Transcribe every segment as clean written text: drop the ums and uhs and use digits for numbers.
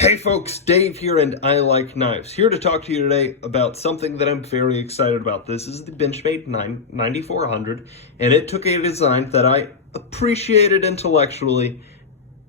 Hey folks, Dave here and I Like Knives, here to talk to you today about something that I'm very excited about. This is the Benchmade 9400, and it took a design that I appreciated intellectually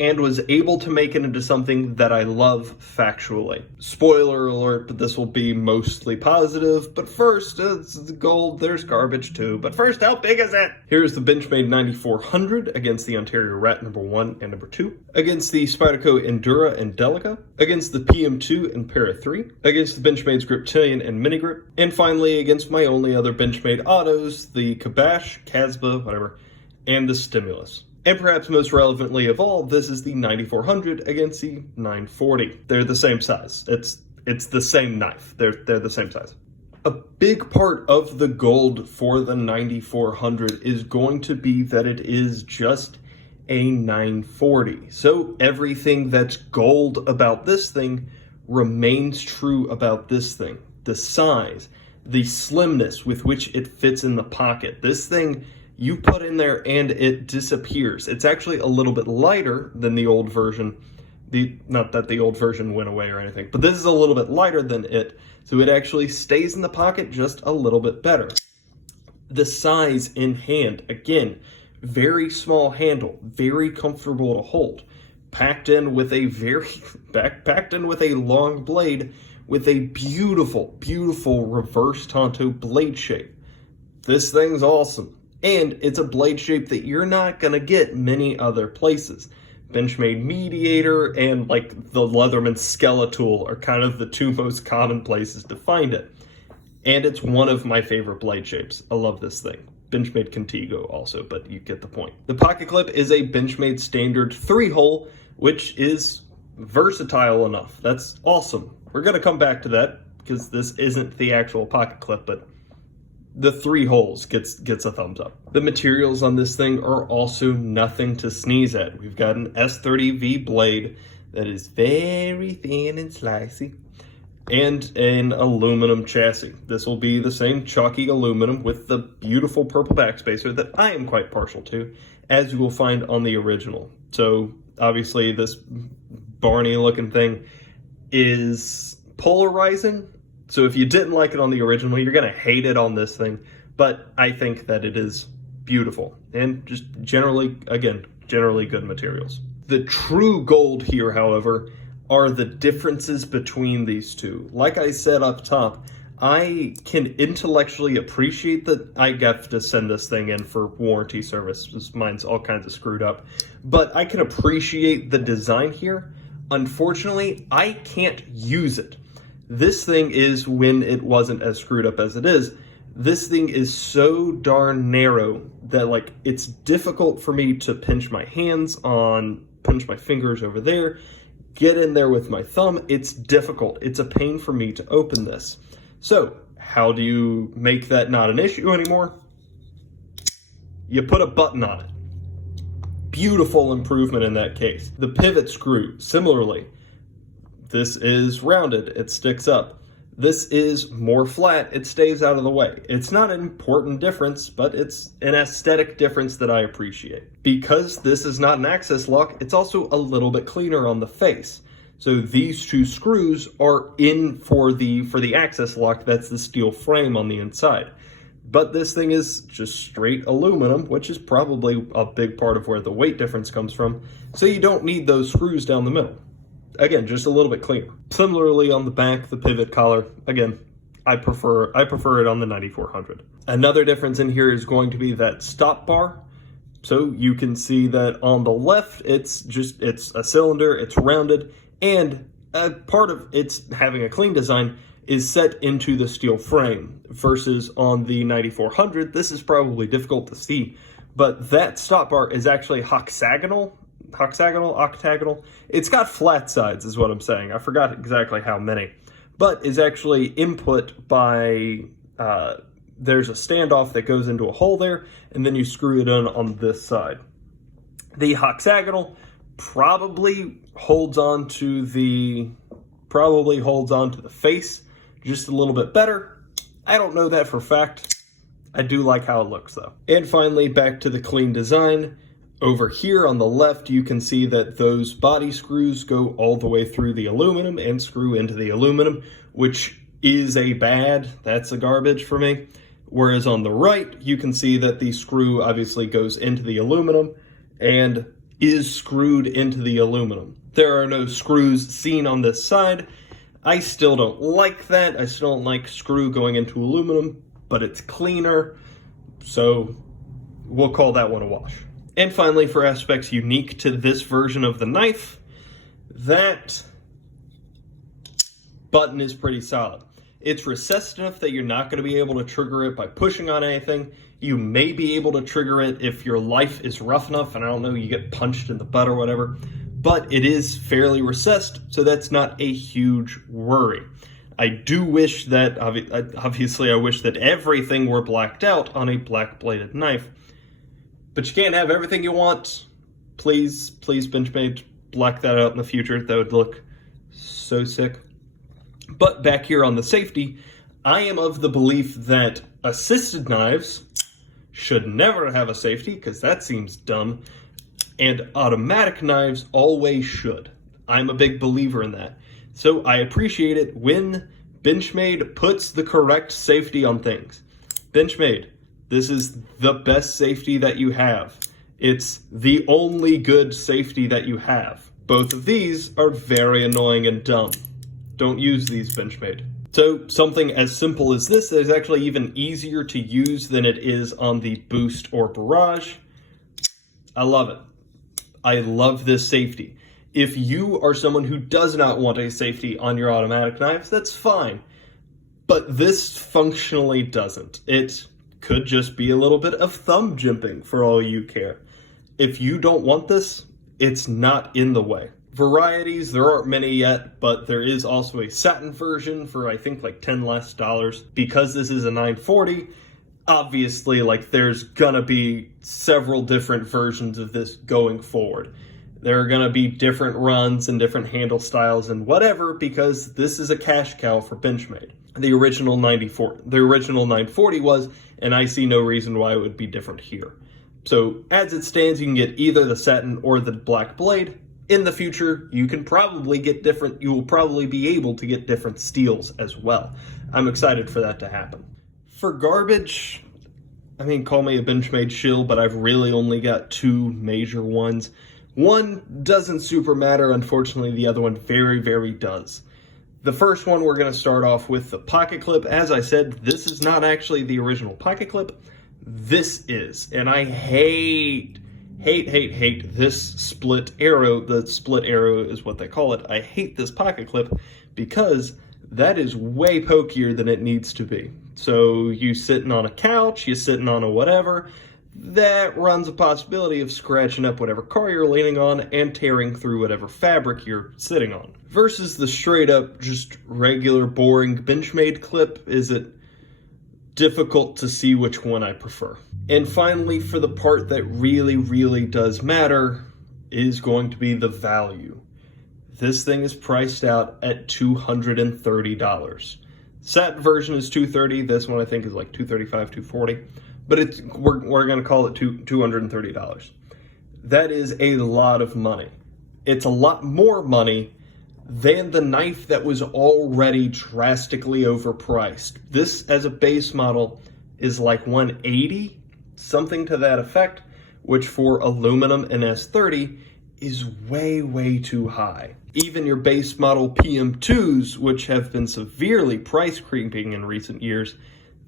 and was able to make it into something that I love factually. Spoiler alert, but this will be mostly positive. But first, it's gold, there's garbage too. But first, how big is it? Here's the Benchmade 9400 against the Ontario Rat number 1 and number 2, against the Spyderco Endura and Delica, against the PM2 and Para 3, against the Benchmade's Griptilian and Mini Grip, and finally against my only other Benchmade autos, the Kabash, Casbah, whatever, and the Stimulus. And perhaps most relevantly of all, this is the 9400 against the 940. They're the same size. It's the same knife. They're the same size. A big part of the gold for the 9400 is going to be that it is just a 940. So everything that's gold about this thing remains true about this thing. The size, the slimness with which it fits in the pocket. This thing you put in there and it disappears. It's actually a little bit lighter than the old version. Not that the old version went away or anything, but this is a little bit lighter than it, so it actually stays in the pocket just a little bit better. The size in hand, again, very small handle, very comfortable to hold. Packed in with a long blade with a beautiful, beautiful reverse Tonto blade shape. This thing's awesome. And it's a blade shape that you're not going to get many other places. Benchmade Mediator and like the Leatherman Skeletool are kind of the two most common places to find it. And it's one of my favorite blade shapes. I love this thing. Benchmade Contigo also, but you get the point. The pocket clip is a Benchmade standard 3-hole, which is versatile enough. That's awesome. We're going to come back to that because this isn't the actual pocket clip, but the 3 holes gets a thumbs up. The materials on this thing are also nothing to sneeze at. We've got an S30V blade that is very thin and slicey, and an aluminum chassis. This will be the same chalky aluminum with the beautiful purple backspacer that I am quite partial to, as you will find on the original. So obviously this Barney looking thing is polarizing. So if you didn't like it on the original, you're going to hate it on this thing. But I think that it is beautiful and just generally good materials. The true gold here, however, are the differences between these two. Like I said up top, I can intellectually appreciate that I have to send this thing in for warranty service, because mine's all kinds of screwed up. But I can appreciate the design here. Unfortunately, I can't use it. This thing is, when it wasn't as screwed up as it is, this thing is so darn narrow that like it's difficult for me to pinch my fingers over there, get in there with my thumb. It's difficult. It's a pain for me to open this. So how do you make that not an issue anymore? You put a button on it. Beautiful improvement in that case. The pivot screw, similarly. This is rounded, it sticks up. This is more flat, it stays out of the way. It's not an important difference, but it's an aesthetic difference that I appreciate. Because this is not an access lock, it's also a little bit cleaner on the face. So these 2 screws are in for the access lock, that's the steel frame on the inside. But this thing is just straight aluminum, which is probably a big part of where the weight difference comes from. So you don't need those screws down the middle. Again, just a little bit cleaner. Similarly on the back, the pivot collar, again, I prefer it on the 9400. Another difference in here is going to be that stop bar. So you can see that on the left, it's a cylinder, it's rounded, and a part of it's having a clean design is set into the steel frame, versus on the 9400, this is probably difficult to see, but that stop bar is actually octagonal. It's got flat sides is what I'm saying. I forgot exactly how many, but is actually input by, there's a standoff that goes into a hole there, and then you screw it in on this side. The hexagonal probably holds on to the face just a little bit better. I don't know that for a fact. I do like how it looks though. And finally, back to the clean design. Over here on the left, you can see that those body screws go all the way through the aluminum and screw into the aluminum, which is that's a garbage for me. Whereas on the right, you can see that the screw obviously goes into the aluminum and is screwed into the aluminum. There are no screws seen on this side. I still don't like that. I still don't like screw going into aluminum, but it's cleaner, so we'll call that one a wash. And finally, for aspects unique to this version of the knife, that button is pretty solid. It's recessed enough that you're not going to be able to trigger it by pushing on anything. You may be able to trigger it if your life is rough enough, and I don't know, you get punched in the butt or whatever, but it is fairly recessed, so that's not a huge worry. I do wish that, obviously I wish that everything were blacked out on a black bladed knife, but you can't have everything you want. Please, Benchmade, black that out in the future. That would look so sick. But back here on the safety, I am of the belief that assisted knives should never have a safety, because that seems dumb, and automatic knives always should. I'm a big believer in that. So I appreciate it when Benchmade puts the correct safety on things. Benchmade, this is the best safety that you have. It's the only good safety that you have. Both of these are very annoying and dumb. Don't use these, Benchmade. So something as simple as this is actually even easier to use than it is on the Boost or Barrage. I love it. I love this safety. If you are someone who does not want a safety on your automatic knives, that's fine. But this functionally doesn't. It could just be a little bit of thumb jimping for all you care. If you don't want this, it's not in the way. Varieties, there aren't many yet, but there is also a satin version for I think like $10 less. Because this is a 940, obviously like there's gonna be several different versions of this going forward. There are gonna be different runs and different handle styles and whatever, because this is a cash cow for Benchmade. The original 940 was, and I see no reason why it would be different here. So as it stands, you can get either the satin or the black blade. In the future, you will probably be able to get different steels as well. I'm excited for that to happen. For garbage, I mean, call me a Benchmade shill, but I've really only got two major ones. One doesn't super matter, unfortunately, the other one very, very does. The first one, we're going to start off with the pocket clip. As I said, this is not actually the original pocket clip. This is, and I hate this split arrow. The split arrow is what they call it. I hate this pocket clip because that is way pokier than it needs to be. So you sitting on a couch, you sitting on a whatever, that runs a possibility of scratching up whatever car you're leaning on and tearing through whatever fabric you're sitting on. Versus the straight up, just regular, boring Benchmade clip, is it difficult to see which one I prefer. And finally, for the part that really, really does matter, is going to be the value. This thing is priced out at $230. Satin version is $230. This one I think is like $235, $240. But we're going to call it $230. That is a lot of money. It's a lot more money than the knife that was already drastically overpriced. This, as a base model, is like $180, something to that effect, which for aluminum and S30 is way, way too high. Even your base model PM2s, which have been severely price creeping in recent years,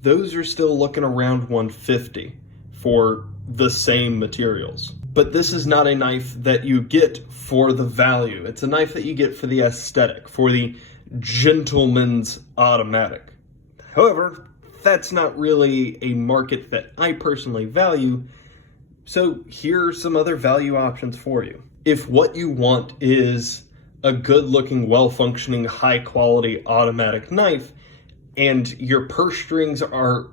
those are still looking around $150 for the same materials. But this is not a knife that you get for the value. It's a knife that you get for the aesthetic, for the gentleman's automatic. However, that's not really a market that I personally value, so here are some other value options for you. If what you want is a good-looking, well-functioning, high-quality automatic knife, and your purse strings are,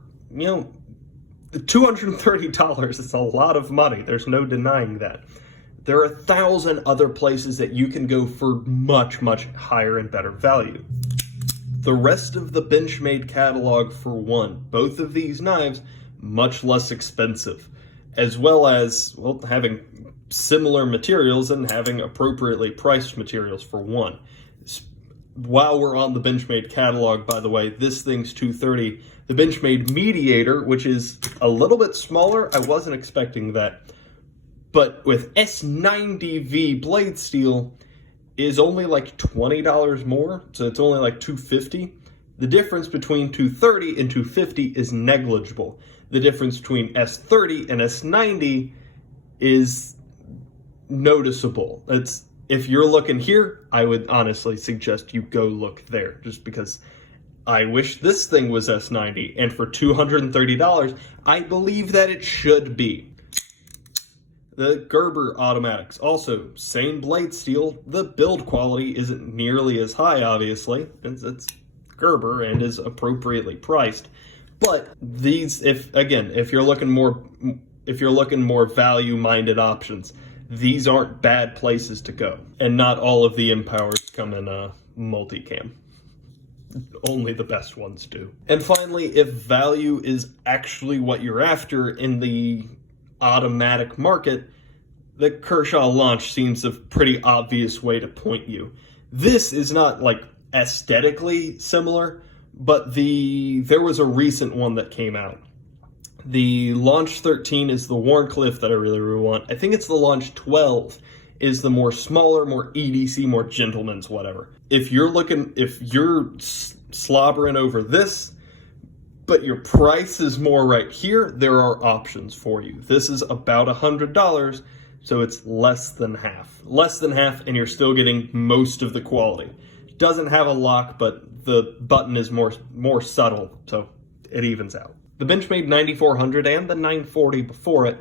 $230 is a lot of money. There's no denying that. There are 1,000 other places that you can go for much, much higher and better value. The rest of the Benchmade catalog, for one, both of these knives, much less expensive. as well as, well, having similar materials and having appropriately priced materials for one. While we're on the Benchmade catalog, by the way, this thing's $230. The Benchmade Mediator, which is a little bit smaller, I wasn't expecting that, but with S90V blade steel is only like $20 more, so it's only like $250. The difference between $230 and $250 is negligible. The difference between S30 and S90 is noticeable. If you're looking here, I would honestly suggest you go look there, just because I wish this thing was S90, and for $230, I believe that it should be. The Gerber automatics, also same blade steel. The build quality isn't nearly as high, obviously, since it's Gerber and is appropriately priced. But these, if you're looking more value-minded options, these aren't bad places to go. And not all of the M-Powers come in multicam. Only the best ones do. And finally, if value is actually what you're after in the automatic market, the Kershaw Launch seems a pretty obvious way to point you. This is not like aesthetically similar, but there was a recent one that came out. The Launch 13 is the Warncliffe that I really want. I think it's the Launch 12 is the more smaller, more EDC, more gentleman's whatever. If you're slobbering over this, but your price is more right here, there are options for you. This is about $100, so it's less than half. Less than half, and you're still getting most of the quality. Doesn't have a lock, but the button is more subtle, so it evens out. The Benchmade 9400 and the 940 before it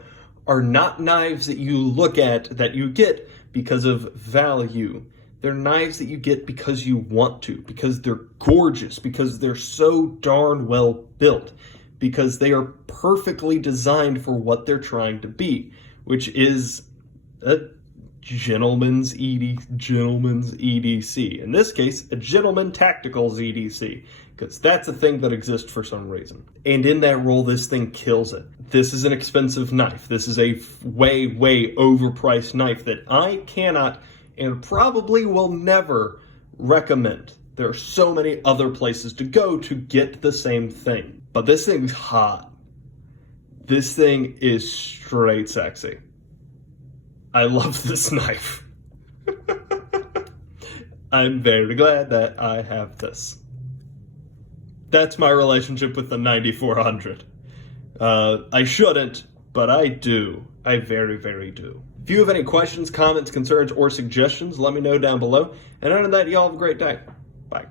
are not knives that you look at that you get because of value. They're knives that you get because you want to, because they're gorgeous, because they're so darn well built, because they are perfectly designed for what they're trying to be, which is a gentleman's EDC. In this case, a gentleman Tactical's EDC, because that's a thing that exists for some reason. And in that role, this thing kills it. This is an expensive knife. This is a way, way overpriced knife that I cannot and probably will never recommend. There are so many other places to go to get the same thing. But this thing's hot. This thing is straight sexy. I love this knife. I'm very glad that I have this. That's my relationship with the 9400. I shouldn't, but I do. I very, very do. If you have any questions, comments, concerns, or suggestions, let me know down below. And other than that, y'all have a great day. Bye.